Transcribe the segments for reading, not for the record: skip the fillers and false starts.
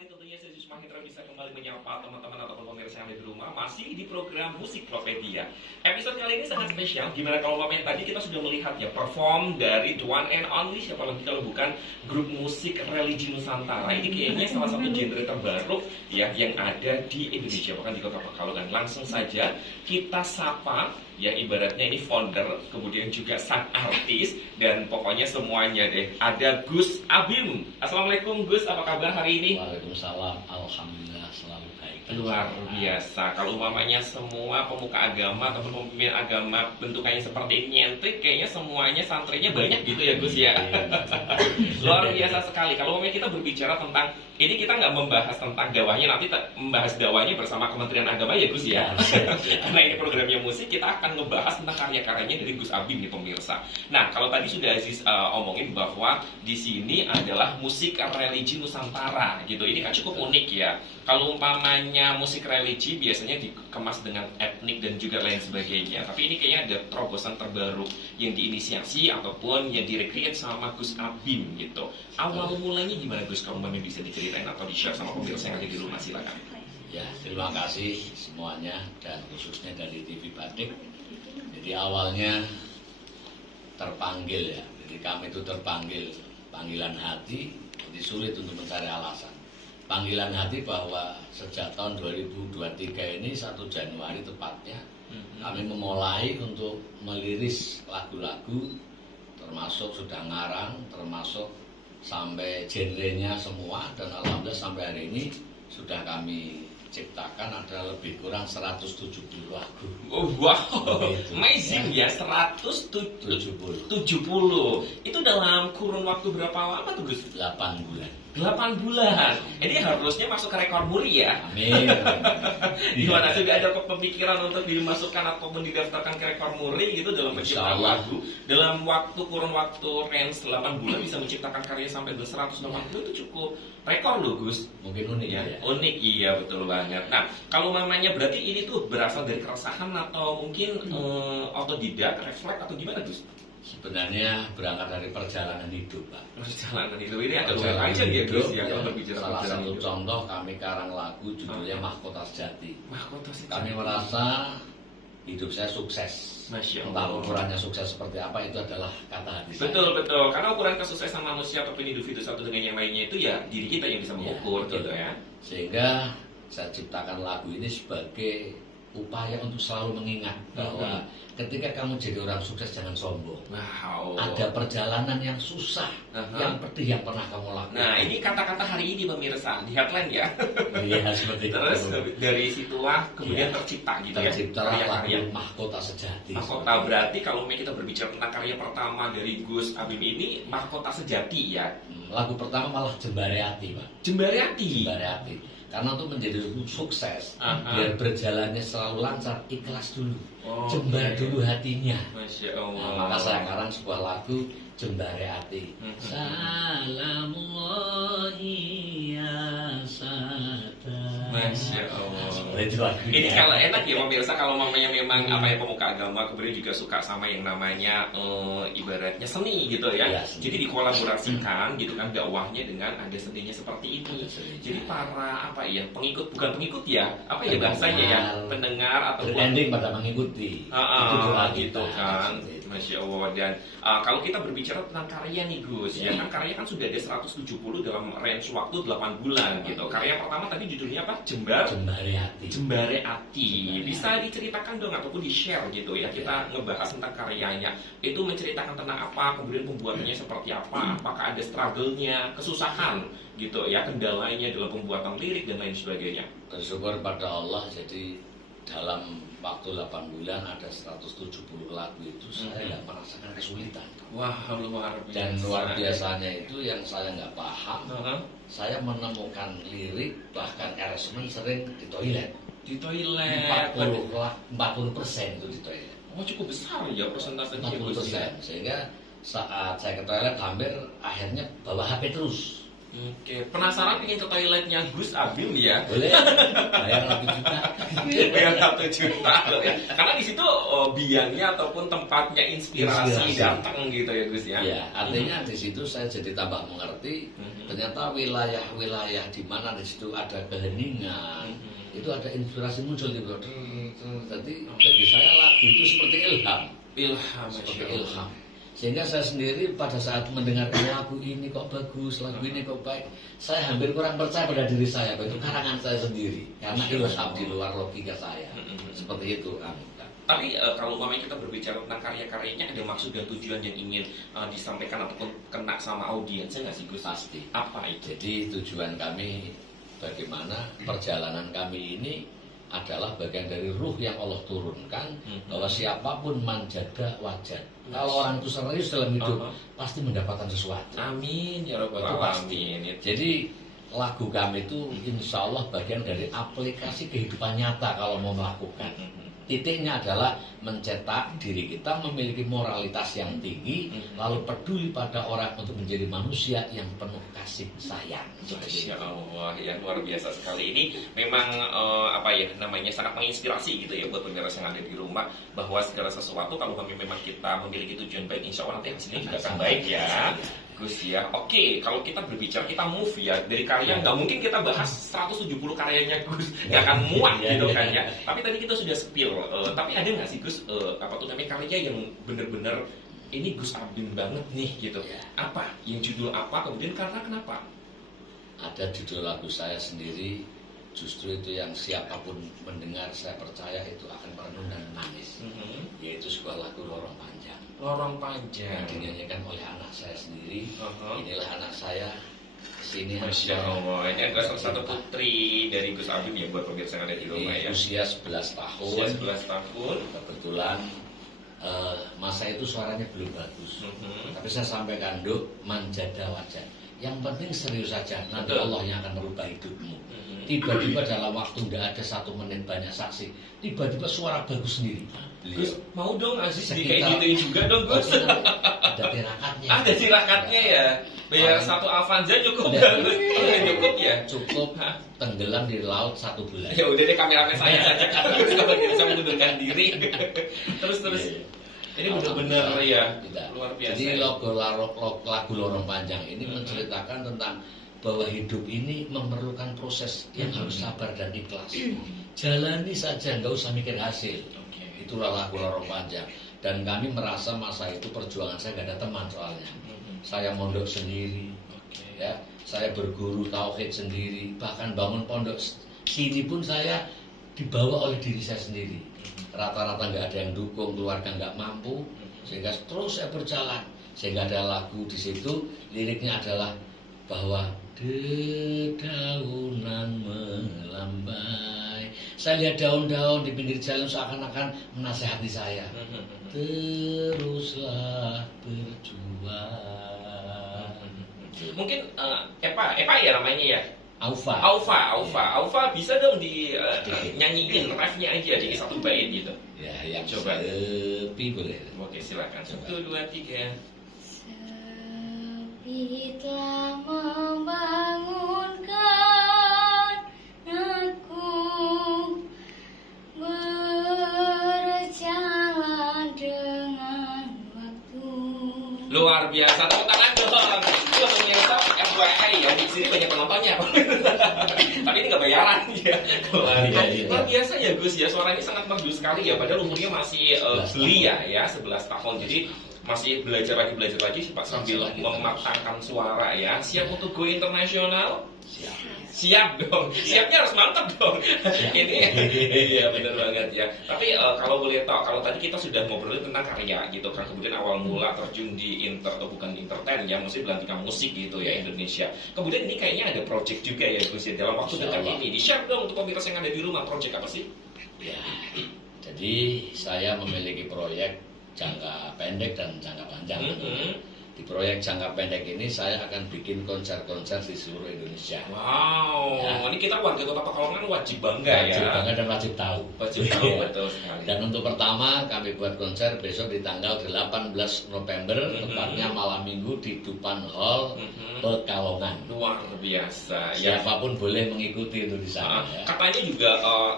sekali tentunya saya Zus Mahindra bisa kembali menyapa teman-teman ataupun pemirsa yang ada di rumah masih di program Musikropedia. Episode kali ini sangat spesial. Gimana kalau umpamanya tadi kita sudah melihat ya perform dari the one and only, siapa lagi kalau bukan grup musik religi Nusantara. Ini kayaknya salah satu genre terbaru ya yang ada di Indonesia, bahkan di Kota Pekalongan. Langsung saja kita sapa yang ibaratnya ini founder, kemudian juga sang artis, dan pokoknya semuanya deh. Ada Gus Abim. Assalamualaikum Gus, apa kabar hari ini? Waalaikumsalam, alhamdulillah selalu baik. Luar biasa. Kalau umpamanya semua pemuka agama ataupun pemimpin agama bentukannya seperti ini nyentrik, kayaknya semuanya santrinya banyak gitu ya Gus ya. Luar biasa sekali. Kalau umpamanya kita berbicara tentang ini, kita nggak membahas tentang dakwahnya, nanti membahas dakwahnya bersama Kementerian Agama ya Gus ya. Karena ini programnya musik, kita akan ngebahas tentang karya-karyanya dari Gus Abim nih pemirsa. Nah, kalau tadi sudah Aziz omongin bahwa di sini adalah musik religi Nusantara gitu. Ini kan cukup unik ya. Kalau umpamanya musik religi biasanya dikemas dengan etnik dan juga lain sebagainya. Tapi ini kayaknya ada terobosan terbaru yang diinisiasi ataupun yang direkreat sama Gus Abim gitu. Awal mulanya gimana Gus? Kalau umpamanya bisa diceritain atau di-share sama pemirsa yang ada di rumah, silakan. Ya, terima kasih semuanya dan khususnya dari TV Batik. Jadi awalnya terpanggil ya. Jadi kami itu terpanggil panggilan hati, jadi sulit untuk mencari alasan. Panggilan hati bahwa sejak tahun 2023 ini 1 Januari tepatnya kami memulai untuk meliris lagu-lagu, termasuk sudah ngarang, termasuk sampai genrenya semua, dan alhamdulillah sampai hari ini sudah kami ciptakan ada lebih kurang 170 lagu. Oh wow, amazing ya, 170. Itu dalam kurun waktu berapa lama tuh Gus? 8 bulan. 8 bulan. Ini harusnya masuk ke rekor muri ya. Amin. Gimana, sudah ada pemikiran untuk dimasukkan ataupun didaftarkan ke rekor muri gitu dalam penciptaan lagu? Dalam kurun waktu range 8 bulan bisa menciptakan karya sampai 180 itu cukup rekor loh Gus. Mungkin unik ya. Unik, iya betul banget. Nah, kalau mamanya berarti ini tuh berasal dari keresahan atau mungkin otodidak, refleks atau gimana Gus? Sebenarnya berangkat dari perjalanan hidup, Pak. Perjalanan hidup ini agak luar aja ya Gus ya, kalau berbicara salah perjalanan satu hidup. contoh kami karang lagu judulnya Mahkota Sejati. Mahkota Sejati. Kami merasa hidup saya sukses. Masya Entah Allah. ukurannya sukses seperti apa, itu adalah kata hati saya. Betul. Karena ukuran kesuksesan manusia ataupun individu satu dengan yang lainnya itu ya diri kita yang bisa mengukur betul. gitu ya. Sehingga saya ciptakan lagu ini sebagai upaya untuk selalu mengingat bahwa ketika kamu jadi orang sukses jangan sombong. Wow. Ada perjalanan yang susah, yang pedih yang pernah kamu lakukan. Nah, ini kata-kata hari ini pemirsa di headline ya. Iya, seperti Terus itu. dari situlah kemudian tercipta gitu ya. Terciptalah Karya-karya. lagu Mahkota Sejati. Mahkota berarti kalau kita berbicara tentang karya pertama dari Gus Abim ini Mahkota Sejati ya. Lagu pertama malah Jembare Hati, Pak. Jembare Hati. Jembare Hati. Karena untuk menjadi sukses, biar berjalannya selalu lancar, ikhlas dulu. Jembar dulu hatinya. Masya Allah. Nah, maka saya karang sebuah lagu Jembare Hati. Salamullahi ya sada. Masya Allah. Itu lagunya. Ini kalau enak ya pemirsa, kalau mamanya memang pemuka agama kemudian juga suka sama yang namanya ibaratnya seni gitu ya. Iya, seni. Jadi dikolaborasikan gitu kan dakwahnya dengan ada seninya seperti ini. Jadi para pengikut, bukan pengikut ya, bahasanya ya, pendengar atau berending pada mengikuti. Itu doa gitu kita. kan. Masya Allah. Dan kalau kita berbicara tentang karya nih Gus, ya kan karya kan sudah ada 170 dalam range waktu 8 bulan gitu. Karya pertama tadi judulnya apa? Jembare Hati. Jembare Hati. Bisa diceritakan dong ataupun di-share gitu ya. Kita ngebahas tentang karyanya. Itu menceritakan tentang apa, kemudian pembuatannya seperti apa, apakah ada struggle-nya, kesusahan gitu ya, kendalanya dalam pembuatan lirik dan lain sebagainya. Bersyukur pada Allah, jadi dalam waktu 8 bulan ada 170 lagu itu saya nggak merasakan kesulitan. Wah, luar biasa. Dan luar biasanya itu yang saya nggak paham, saya menemukan lirik bahkan arrangement sering di toilet. Di toilet. 40% itu di toilet. Oh, cukup besar ya persentasenya. 40%. Sehingga saat saya ke toilet hampir akhirnya bawa HP terus. Oke, penasaran ingin ke toiletnya Gus Abim ya? Boleh, bayar 1 juta. Bayar 1 juta. Karena di situ biangnya ataupun tempatnya inspirasi datang gitu ya Gus ya? Ya, artinya di situ saya jadi tambah mengerti. Ternyata wilayah-wilayah di mana di situ ada keheningan, itu ada inspirasi muncul di bawah. Jadi bagi saya lagu itu seperti ilham. Seperti ilham. Sehingga saya sendiri pada saat mendengar lagu ini kok bagus, lagu ini kok baik, saya hampir kurang percaya pada diri saya, itu karangan saya sendiri, karena ilham di luar logika saya. Seperti itu, Kang. Tapi kalau umpamanya kita berbicara tentang karya-karyanya, ada maksud dan tujuan yang ingin disampaikan ataupun kena sama audiensnya nggak sih Gus? Pasti. Apa itu? Jadi tujuan kami bagaimana perjalanan kami ini adalah bagian dari ruh yang Allah turunkan, bahwa siapapun menjaga wajan. Kalau orang itu serius dalam hidup, pasti mendapatkan sesuatu. Amin ya rabbal alamin. Jadi lagu kami itu insya Allah bagian dari aplikasi kehidupan nyata kalau mau melakukan. Titiknya adalah mencetak diri kita memiliki moralitas yang tinggi, lalu peduli pada orang untuk menjadi manusia yang penuh kasih sayang. Masya Allah, ya luar biasa sekali. Ini memang apa ya namanya sangat menginspirasi gitu ya buat pemirsa yang ada di rumah, bahwa segala sesuatu kalau kami memang kita memiliki tujuan baik, insya Allah nanti hasilnya juga akan baik ya. Gus ya, oke. Kalau kita berbicara, kita move ya dari karya, nggak mungkin kita bahas 170 karyanya Gus, nggak akan muat gitu kan ya. Tapi tadi kita sudah spill. Tapi ada nggak sih Gus, apa tuh namanya karya yang bener-bener ini Gus Abim banget nih gitu? Apa? Yang judul apa? Kemudian karena kenapa? Ada judul lagu saya sendiri, justru itu yang siapapun mendengar saya percaya itu akan merenung dan menangis. Yaitu sebuah lagu Lorong Panjang. Lorong Panjang. Yang dinyanyikan oleh anak saya sendiri. Inilah anak saya. Sini Masya Allah. Ini adalah salah satu putri dari Gus Abim ya buat pemirsa yang ada di rumah ya. Usia 11 tahun. Usia 11 tahun. Kebetulan masa itu suaranya belum bagus. Tapi saya sampaikan, Duk, manjada wajan. Yang penting serius saja. Nanti Allah yang akan merubah hidupmu. Tiba-tiba dalam waktu tidak ada 1 menit banyak saksi, tiba-tiba suara bagus sendiri. Gus, mau dong Aziz kayak gituin juga dong Gus. Ada tirakatnya. Ada tirakatnya ya. Bayar 1 Avanza cukup nggak Gus? Cukup ya. Cukup tenggelam di laut 1 bulan. Ya udah deh, kameramen saya saja kalau bisa mengundurkan diri. Terus. Ini benar-benar ya luar biasa. Jadi lagu Lorong Panjang ini menceritakan tentang bahwa hidup ini memerlukan proses yang harus sabar dan ikhlas. Jalani saja, nggak usah mikir hasil. Itulah lagu Lorong Panjang. Dan kami merasa masa itu perjuangan saya nggak ada teman soalnya. Saya mondok sendiri, ya. Saya berguru tauhid sendiri. Bahkan bangun pondok sini pun saya dibawa oleh diri saya sendiri. Rata-rata nggak ada yang dukung, keluarga nggak mampu, sehingga terus saya berjalan. Sehingga ada lagu di situ, liriknya adalah bahwa dedaunan melambai. Saya lihat daun-daun di pinggir jalan seakan-akan menasehati saya. Teruslah berjuang. Mungkin Epa ya namanya ya. Aufa bisa dong di nyanyiin refnya aja di 1 bait gitu. Ya, yang coba. Sepi boleh. Oke, silakan. 1, 2, 3. Sepi telah membangunkan aku, berjalan dengan waktu. Luar biasa, tepuk tangan dong. Itu pemirsa FYI ya, di sini banyak penontonnya. Tapi ini nggak bayaran ya. Luar biasa ya Gus ya, suaranya sangat merdu sekali ya. Padahal umurnya masih belia ya, 11 tahun. Jadi masih belajar lagi Pak, sambil mematangkan suara ya. Siap untuk go internasional? Siap dong. Siapnya harus mantap dong. Ini iya benar banget ya. Tapi kalau boleh tahu, kalau tadi kita sudah ngobrolin tentang karya gitu kan, kemudian awal mula terjun di entertain ya, mesti belantikan musik gitu ya Indonesia. Kemudian ini kayaknya ada project juga ya Gus ya dalam waktu dekat ini. Di-share dong untuk pemirsa yang ada di rumah, project apa sih? Ya. Jadi saya memiliki proyek jangka pendek dan jangka panjang. Di di proyek jangka pendek ini saya akan bikin konser-konser di seluruh Indonesia. Wow, Ya. ini kita warga Kota Pekalongan wajib bangga Wajib ya. banget dan wajib tahu. Wajib tahu, Iya. betul sekali. Dan untuk pertama kami buat konser besok di tanggal 18 November, tepatnya malam minggu di Dupan Hall, Pekalongan. Luar biasa. Ya. Siapapun boleh mengikuti itu di sana. Ya. Katanya juga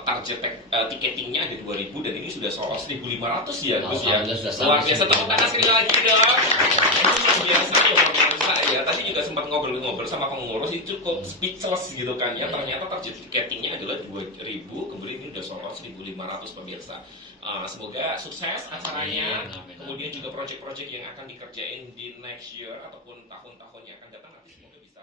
target tiketingnya ada 2.000 dan ini sudah soal 1.500 ya, Gus ya. Alhamdulillah sudah Luar sampai biasa, tepuk tangan sekali lagi dong. Ini luar biasa ya pemirsa ya. Tadi juga sempat ngobrol-ngobrol sama pengurus, itu cukup speechless gitu kan ya. Ternyata target tiketingnya adalah 2.000, kemudian ini udah soal 1.500 pemirsa. Semoga sukses acaranya. Amin. Kemudian juga proyek-proyek yang akan dikerjain di next year ataupun tahun-tahun yang akan datang nanti semoga bisa